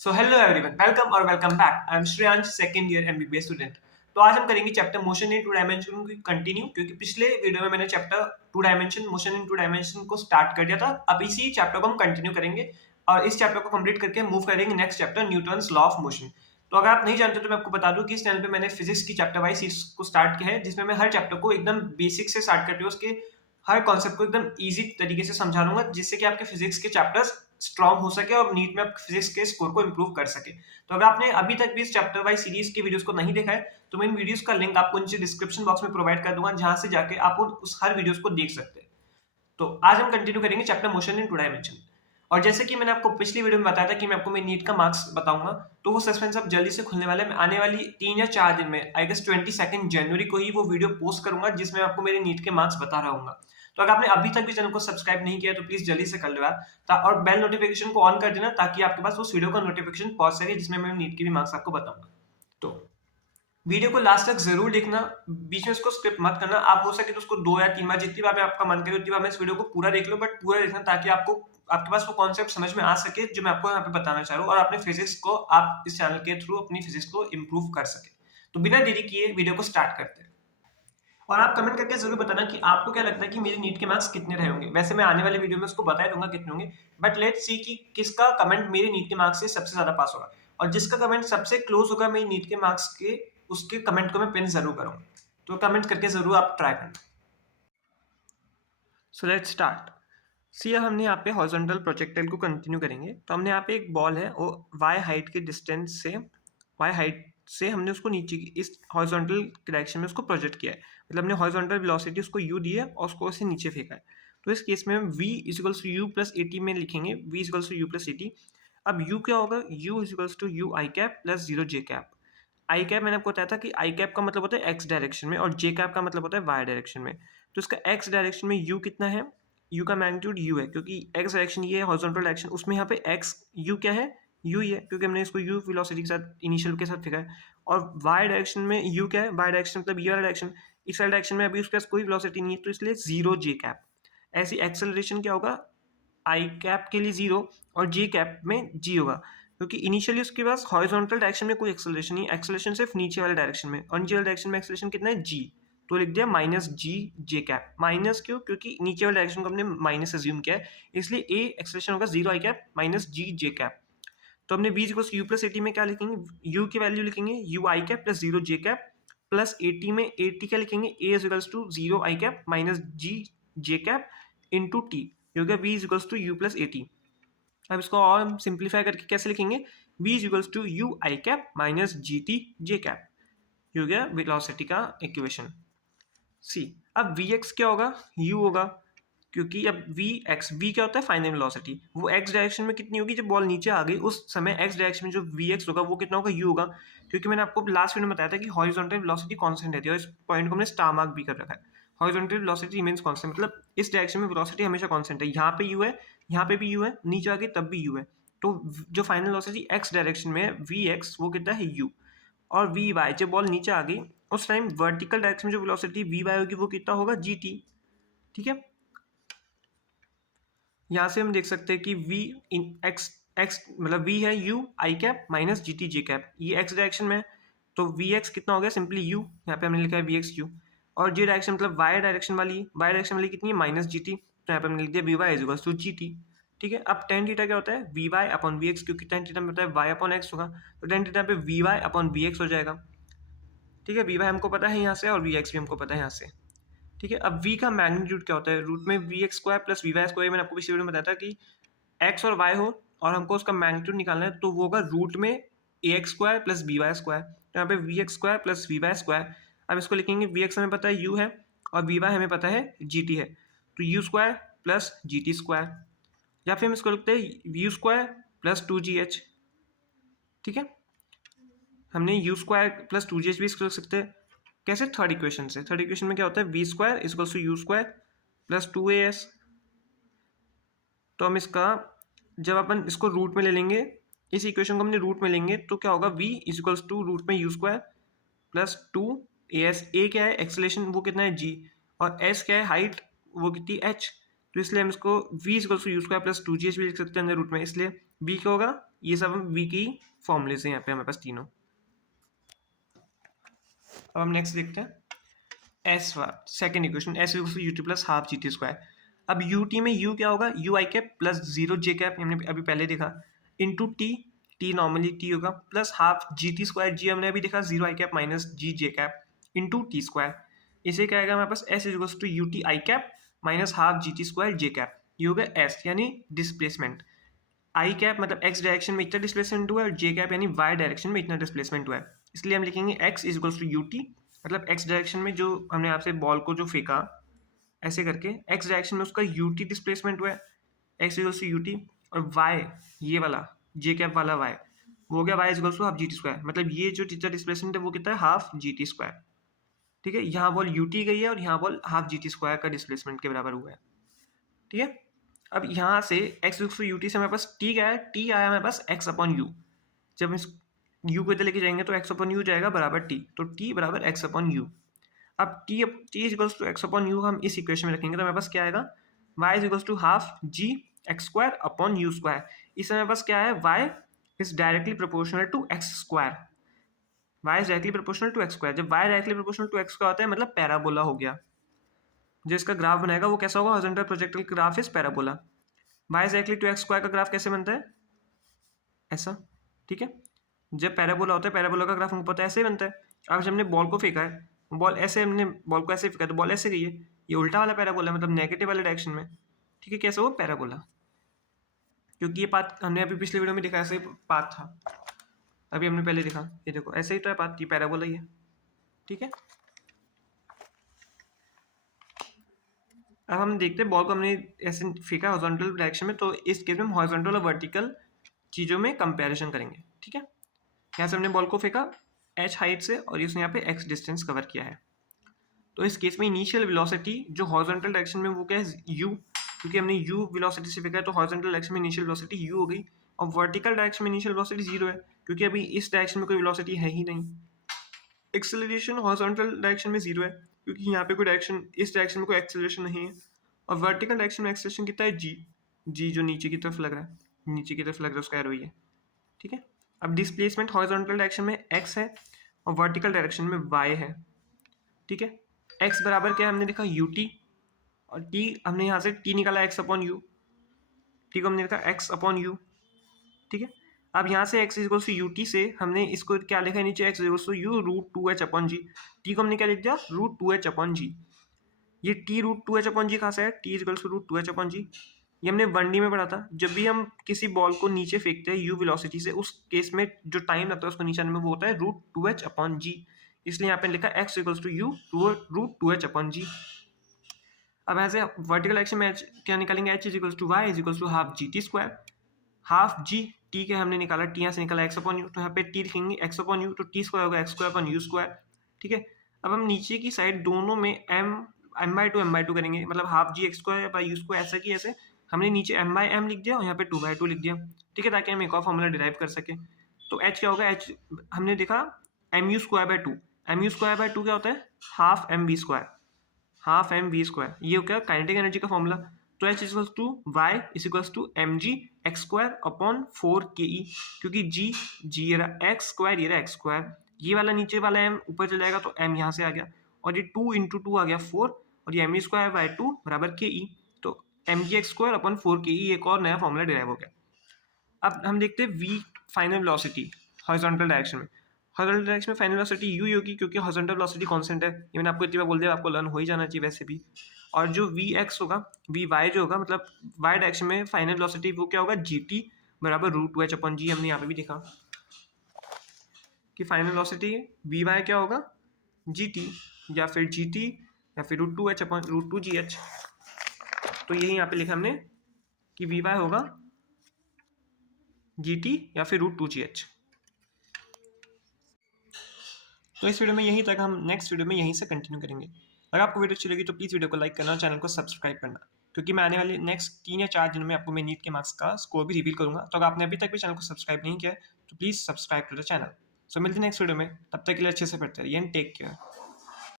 सो hello everyone, welcome और welcome back. I am Shreyansh, second year MBBS student. तो आज हम करेंगे chapter motion in two dimension को कंटिन्यू, क्योंकि पिछले वीडियो में मैंने chapter two dimension motion in two dimension को स्टार्ट कर दिया था। अब इसी चैप्टर को हम कंटिन्यू करेंगे और इस चैप्टर को कंप्लीट करके मूव करेंगे next chapter Newton's law of motion. तो अगर आप नहीं जानते तो मैं आपको बता दूं कि इस चैनल पे मैंने फिजिक्स की चैप्टर वाइज सीरीज को स्टार्ट किया है, जिसमें मैं हर चैप्टर को एकदम बेसिक से स्टार्ट करके उसके हर कॉन्सेप्ट को एकदम इजी तरीके से समझा दूंगा, जिससे कि आपके फिजिक्स के चैप्टर्स स्ट्रॉन्ग हो सके और नीट में आप फिजिक्स के स्कोर को इंप्रूव कर सके। तो अगर आपने अभी तक भी इस चैप्टर वाइज सीरीज के वीडियोस को नहीं देखा है तो मैं इन वीडियोस का लिंक आपको नीचे डिस्क्रिप्शन बॉक्स में प्रोवाइड कर दूंगा, जहां से जाके आप उस हर वीडियोस को देख सकते हैं। तो आज हम कंटिन्यू करेंगे chapter motion in two dimension. और जैसे कि मैंने आपको पिछली वीडियो में बताया था कि मैं आपको मेरे नीट का मार्क्स बताऊंगा, तो वो सस्पेंस अब जल्दी से खुलने वाला है। मैं आने वाली 3 या 4 दिन में, आई गेस 22 जनवरी को ही वो वीडियो पोस्ट करूंगा, जिसमें आपको मेरे नीट के मार्क्स बता रहा हूँ। तो अगर आपने अभी तक भी चैनल को सब्सक्राइब नहीं किया तो प्लीज जल्दी से कर लो यार, और बेल नोटिफिकेशन को ऑन कर देना, ताकि आपके पास उस वीडियो का नोटिफिकेशन पहुंच सके जिसमें मैं नीट के भी मार्क्स आपको बताऊंगा। तो वीडियो को लास्ट तक जरूर देखना, बीच में इसको स्किप मत करना। आप हो सके तो उसको 2 या 3 बार, जितनी बार में आपका मन करे उतनी बार में इस वीडियो को पूरा देख लो, बट पूरा देखना ताकि आपके पास वो कॉन्सेप्ट समझ में आ सके जो मैं आपको यहाँ पे बताना चाह रहा हूँ, और अपने फिजिक्स को आप इस चैनल के थ्रू अपनी फिजिक्स को इम्प्रूव कर सके। तो बिना देरी किए वीडियो को स्टार्ट करते हैं। और आप कमेंट करके जरूर बताना कि आपको क्या लगता है कि मेरे नीट के मार्क्स कितने रहे होंगे। वैसे मैं आने वाले वीडियो में उसको बता दूंगा कितने होंगे, बट लेट्स सी कि किसका कमेंट मेरे नीट के मार्क्स से सबसे ज्यादा पास होगा, और जिसका कमेंट सबसे क्लोज होगा मेरे नीट के मार्क्स के, उसके कमेंट को मैं पिन जरूर करूंगा। तो कमेंट करके जरूर आप ट्राई करना। So let's start. सी अब हमने यहाँ पे हॉरिजॉन्टल प्रोजेक्टाइल को कंटिन्यू करेंगे। तो हमने यहाँ पे एक बॉल है वो वाई हाइट के डिस्टेंस से, वाई हाइट से हमने उसको नीचे की इस हॉरिजॉन्टल डायरेक्शन में उसको प्रोजेक्ट किया है। मतलब हमने हॉरिजॉन्टल वेलोसिटी उसको यू दी है और उसको ऐसे नीचे फेंका है। तो इस केस में हम v equals to u plus a t में लिखेंगे, v equals to u plus a t. अब u क्या होगा, u equals to u i cap plus 0 j cap. I cap मैंने आपको बताया था कि आई कैप का मतलब होता है x डायरेक्शन में और जे कैप का मतलब होता है y डायरेक्शन में। तो इसका x डायरेक्शन में u कितना है, u का मैग्नीट्यूड u है, क्योंकि x डायरेक्शन ये है हॉरिजॉन्टल डायरेक्शन, उसमें यहाँ पे x u क्या है, u ही है, क्योंकि हमने इसको u वेलोसिटी के साथ इनिशियल के साथ फेंका है। और y डायरेक्शन में u क्या है, y डायरेक्शन मतलब ये वाला डायरेक्शन, इस वाले डायरेक्शन में अभी उसके पास कोई वेलोसिटी नहीं है, तो इसलिए 0 जे कैप। ऐसी एक्सेलरेशन क्या होगा, आई कैप के लिए 0 और जे कैप में g होगा, क्योंकि इनिशियली उसके पास हॉरिजॉन्टल डायरेक्शन में कोई एक्सेलरेशन नहीं है, एक्सेलरेशन सिर्फ नीचे वाले डायरेक्शन में, और नीचे वाले डायरेक्शन में एक्सेलरेशन कितना है, g। तो लिख दिया minus g j cap. Minus क्यों, क्योंकि नीचे वाले डायरेक्शन को हमने माइनस अज्यूम किया है, इसलिए ए एक्सेलरेशन होगा 0 i cap minus g j cap. तो हमने v equals u plus a t में क्या लिखेंगे, u की वैल्यू लिखेंगे u i cap plus 0 j cap, plus a t में ए टी क्या लिखेंगे, a equals to 0 i cap minus g j cap into t, ये हो गया v equals to u plus a t. अब इसको और हम सिंप्लीफाई करके कैसे लिखेंगे, v equals to u i cap minus g t j cap, ये हो गया वेलोसिटी का इक्वेशन। सी अब vx क्या होगा, u होगा, क्योंकि अब v क्या होता है, फाइनल वेलोसिटी, वो x डायरेक्शन में कितनी होगी, जब बॉल नीचे आ गई उस समय x डायरेक्शन में जो vx होगा वो कितना होगा, u होगा। क्योंकि मैंने आपको लास्ट वीडियो में बताया था कि हॉरिजॉन्टल वेलोसिटी कांस्टेंट रहती है, और इस पॉइंट को हमने स्टार मार्क भी कर रखा है। हॉरिजॉन्टल वेलोसिटी रिमेंस कांस्टेंट, मतलब इस डायरेक्शन में वेलोसिटी हमेशा कांस्टेंट है। यहाँ पे u है, यहाँ पे भी u है, नीचे आ गई तब भी u है। तो जो फाइनल वेलोसिटी x डायरेक्शन में है vx, वो कितना है, u। और वी वाई, जब बॉल नीचे आ गई उस टाइम वर्टिकल डायरेक्शन में जो वेलोसिटी वी वाई होगी वो कितना होगा, जी टी। ठीक है, यहाँ से हम देख सकते हैं कि v इन x x मतलब v है u आई cap minus g t j cap, ये x डायरेक्शन में है, तो vx कितना हो गया, सिंपली u, यहाँ पे हमने लिखा है vx u। और j डायरेक्शन मतलब y डायरेक्शन वाली कितनी है, माइनस जी टी, तो यहाँ पे हमने लिख दिया v y is equals to g t. ठीक है, अब टेन थीटा क्या होता है, v y upon v x, क्योंकि टेन थीटा में होता है वाई अपॉन एक्स होगा, तो टेन थीटा पे v y upon v x हो जाएगा। ठीक है, वी वाई हमको पता है यहाँ से, और वी एक्स भी हमको पता है यहाँ से। ठीक है, अब v का मैग्नीट्यूड क्या होता है, रूट में v x square plus v y square. मैंने आपको पिछले वीडियो में बताया था कि x और y हो और हमको उसका मैग्नीट्यूड निकालना है, तो वो होगा रूट में a x square plus b y square. तो यहाँ पे v x square plus v y square. अब इसको लिखेंगे, वी एक्स हमें पता है u है और वी वाई हमें पता है जी टी है, तो u square plus g t square, या फिर हम इसको लिखते हैं u square plus two g h. ठीक है, हमने u square plus two g h भी इसको लिख सकते हैं। कैसे, थर्ड इक्वेशन से। थर्ड इक्वेशन में क्या होता है, v square is equals to u square plus two a s. तो हम इसका जब अपन इसको रूट में ले लेंगे, इस इक्वेशन को हमने रूट में लेंगे, तो क्या होगा, v is equals to root में u square plus two a s. A क्या है, एक्सेलेरेशन, वो कितना है, g, और s क्या है, हाइट, वो कितनी, h। तो इसलिए हम इसको v is equals to u square plus two g h भी लिख सकते हैं अंदर रूट में, इसलिए v क्या होगा, ये सब वी की फॉर्मूले से यहाँ पे हमारे पास तीनों। अब हम नेक्स्ट देखते हैं as our second equation s equals to u t plus half g t square. अब यू टी में यू क्या होगा, u i cap plus zero j cap, हमने अभी पहले देखा, into t, t normally t होगा, plus half g t square, g हमने अभी देखा zero i cap minus g j cap into t square. इसे क्या आएगा हमारे पास s equals to u T i cap minus half g t square j cap. ये होगा एस यानी डिस्प्लेसमेंट। आई कैप मतलब एक्स डायरेक्शन में इतना डिस्प्लेसमेंट हुआ है, और जे कैप यानी वाई डायरेक्शन में इतना डिस्प्लेसमेंट हुआ है। इसलिए हम लिखेंगे x is equals to u t, मतलब एक्स डायरेक्शन में जो हमने आपसे बॉल को जो फेंका ऐसे करके, एक्स डायरेक्शन में उसका यू टी डिस्प्लेसमेंट हुआ है, x equals to u t, और वाई ये वाला जे कैप वाला वाई वो हो गया y is equals to half g t square, मतलब ये जो टीचर डिस्प्लेसमेंट है वो कितना है, हाफ जी टी स्क्वायर। ठीक है, यहाँ बॉल यू टी गई है और यहाँ ball half g t square का डिस्प्लेसमेंट के बराबर हुआ है। ठीक है, अब यहाँ से x equals to u t से हमारे पास टी क्या है, टी आया हमारे पास एक्स अपॉन यू। जब इस यू को इधर लेके जाएंगे तो एक्स अपॉन यू जाएगा बराबर टी, तो टी बराबर एक्स अपॉन यू। अब t equals to x upon u हम इस इक्वेशन में रखेंगे तो हमारे पास क्या आएगा, y is equals to half g x square upon u square. इसमें हमारे पास क्या है, y is directly proportional to x square, y is directly proportional to x square. जब y directly proportional to x का होता है मतलब पैराबोला हो गया, जो इसका ग्राफ बनाएगा वो कैसा होगा, horizontal projectile graph is parabola. Y is directly to x square का ग्राफ कैसे बनता है, ऐसा। ठीक है, जब पैराबोला होता है पैराबोला का ग्राफ हमको पता है ऐसे ही बनता है। अब जब हमने बॉल को फेंका है, बॉल ऐसे, हमने बॉल को ऐसे फेंका तो बॉल ऐसे गई है, ये उल्टा वाला पैराबोला है, मतलब नेगेटिव वाले डायरेक्शन में। ठीक है, कैसे वो पैराबोला, क्योंकि ये पाथ हमने अभी पिछले वीडियो में देखा ऐसे ही पाथ था, अभी हमने पहले देखा, ये देखो ऐसे ही तो है पाथ, ये पैराबोला ही है। ठीक है, अब हम देखते हैं बॉल को हमने ऐसे फेंका हॉरिजॉन्टल डायरेक्शन में, तो इस केस में हम हॉरिजॉन्टल और वर्टिकल चीज़ों में कंपैरिजन करेंगे। ठीक है, यहाँ से हमने बॉल को फेंका h हाइट से और इसने यहाँ पे x डिस्टेंस कवर किया है, तो इस केस में इनिशियल वेलोसिटी जो हॉरिजॉन्टल डायरेक्शन में वो क्या है u, क्योंकि हमने u वेलोसिटी से फेंका है तो हॉरिजॉन्टल डायरेक्शन में इनिशियल वेलोसिटी u हो गई, और वर्टिकल डायरेक्शन में इनिशियल वेलोसिटी 0 है क्योंकि अभी इस डायरेक्शन में कोई वेलोसिटी है ही नहीं। एक्सेलरेशन हॉरिजॉन्टल डायरेक्शन में 0 है क्योंकि यहाँ पे कोई डायरेक्शन, इस डायरेक्शन में कोई एक्सेलरेशन नहीं है, और वर्टिकल डायरेक्शन में एक्सेलरेशन कितना है g जो नीचे की तरफ लग रहा है, नीचे की तरफ लग रहा है उसका एरो ही है। ठीक है, अब डिस्प्लेसमेंट हॉरिजॉन्टल डायरेक्शन में x है और वर्टिकल डायरेक्शन में y है। ठीक है, x बराबर क्या है, हमने देखा यू टी, और t हमने यहाँ से t निकाला x अपॉन यू, t को हमने देखा x अपॉन यू। ठीक है, अब यहाँ से x equals to u t से हमने इसको क्या लिखा है नीचे, x equals to u root two h upon g, t को हमने क्या लिख दिया, root two h upon g. ये t root two h upon g कहाँ से है, t equals to root two h upon g, ये हमने 1D में पढ़ा था। जब भी हम किसी बॉल को नीचे फेंकते हैं u वेलोसिटी से, उस केस में जो टाइम लगता है उसको नीचे आने में वो होता है root two h upon g, इसलिए यहाँ पे लिखा x equals to u root two h upon g. अब ऐसे वर्टिकल डायरेक्शन में क्या निकालेंगे, h is equals to y is equals to half g t square, half g t के हमने निकाला, टी यहाँ से निकाला एक्स अपॉन यू, तो यहाँ पे टी लिखेंगे एक्स अपॉन यू, तो टी स्क्वायर होगा x square upon u square. ठीक है, अब हम नीचे की साइड दोनों में एम बाई टू करेंगे, मतलब half g x square by u square, ऐसा कि ऐसे हमने नीचे एम बाई एम लिख दिया और यहाँ पे टू बाई टू लिख दिया। ठीक है, ताकि हम एक और फॉर्मूला डिराइव कर सके। तो एच क्या होगा, एच हमने देखा m u square by two, m u square by two क्या होता है, half m v square, half m v square, ये क्या काइनेटिक एनर्जी का फॉर्मूला। तो h equals to y is equals to m g x square upon 4 ke, क्योंकि जी ये रहा एक्स स्क्वायर, ये रहा एक्स स्क्वायर, ये वाला नीचे वाला एम ऊपर चला जाएगा तो एम यहाँ से आ गया, और ये 2 इंटू टू आ गया 4, और ये m e square by two बराबर के ई, तो m g x square upon 4 ke, एक और नया फॉर्मूला डिराइव हो गया। अब हम देखते हैं v final velocity horizontal direction में, हॉरिजॉन्टल डायरेक्शन में फाइनल वेलोसिटी यू होगी क्योंकि हॉरिजॉन्टल वेलोसिटी कांस्टेंट है, ये मैंने आपको इतनी बार बोल दिया, आपको लर्न हो ही जाना चाहिए वैसे भी। और जो वी एक्स होगा, वी वाई जो होगा, मतलब वाई डायरेक्शन में फाइनल वेलोसिटी वो क्या होगा, जी टी बराबर रूट टू एच अपॉन जी, हमने यहाँ पे भी देखा कि फाइनल वेलोसिटी वी वाई क्या होगा, जी टी या फिर जी टी या फिर root two h upon root two g h. तो यही यहाँ पे लिखा हमने कि वी वाई होगा जी टी या फिर रूट टू जी एच। तो इस वीडियो में यहीं तक, हम नेक्स्ट वीडियो में यहीं से कंटिन्यू करेंगे। अगर आपको वीडियो अच्छी लगी तो प्लीज़ वीडियो को लाइक करना, चैनल को सब्सक्राइब करना, क्योंकि मैं आने वाले नेक्स्ट 3 या 4 दिनों में आपको मैं नीट के मार्क्स का स्कोर भी रिवील करूंगा। तो अगर आपने अभी तक भी चैनल को सब्सक्राइब नहीं किया है तो please subscribe to the channel. So मिलते हैं नेक्स्ट वीडियो में, तब तक के लिए अच्छे से पढ़ते रहिए एंड टेक केयर।